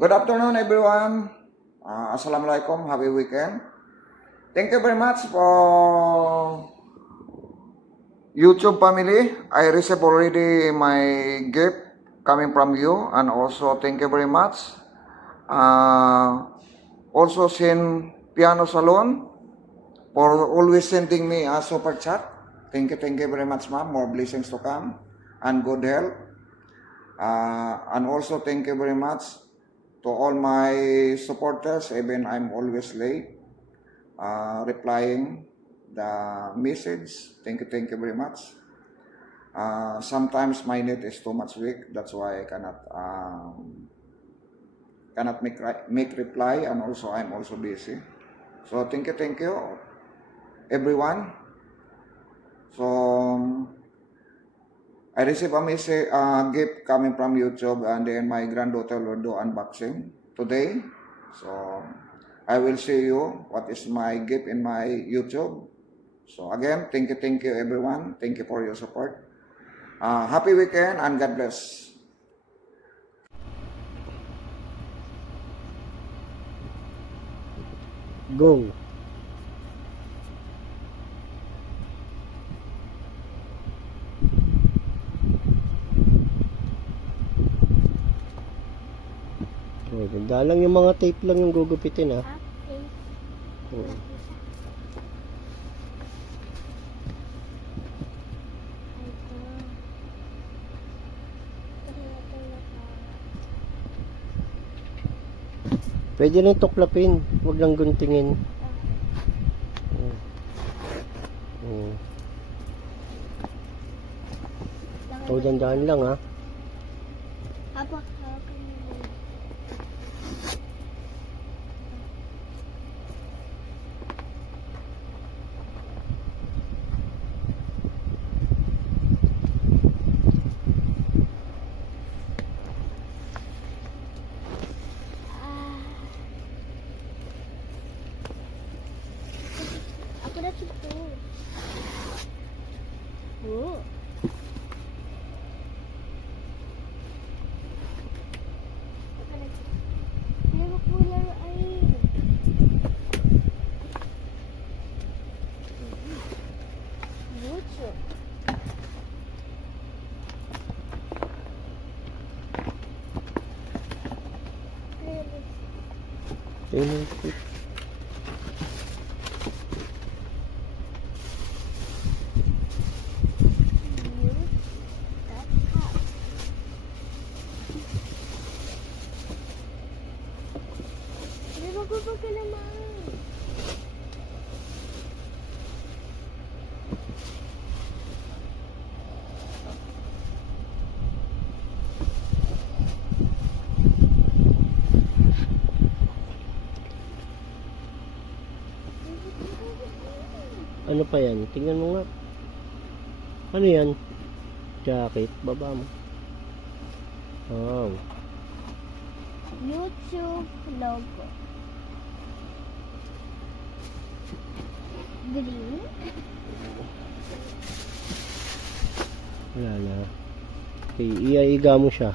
Good afternoon, everyone. Assalamualaikum. Happy weekend. Thank you very much for YouTube family. I received already my gift coming from you, and also thank you very much. Also send Piano Salon for always sending me a super chat. Thank you very much, ma'am. More blessings to come and good health. And also thank you very much to all my supporters, even I'm always late replying the message. Thank you very much. Sometimes my net is too much weak, that's why I cannot make reply, and also I'm also busy. So thank you everyone. So I received a message, gift coming from YouTube, and then my granddaughter will do unboxing today. So I will show you what is my gift in my YouTube. So again, thank you everyone. Thank you for your support. Happy weekend and God bless. Go. Oh, ganda lang yung mga tape lang yung gugupitin ha. Oh. Pwede rin tuklapin, huwag lang guntingin. Oh, dandaan lang ha. Aku dah situ. Oh. Dia punya air. Lucu. Ini. Pakai naman. Ano pa yan? Tingnan mo nga. Ano yan? Jacket. Baba mo. Wow. YouTube logo. Green. Wala na. Okay, iaiga mo siya.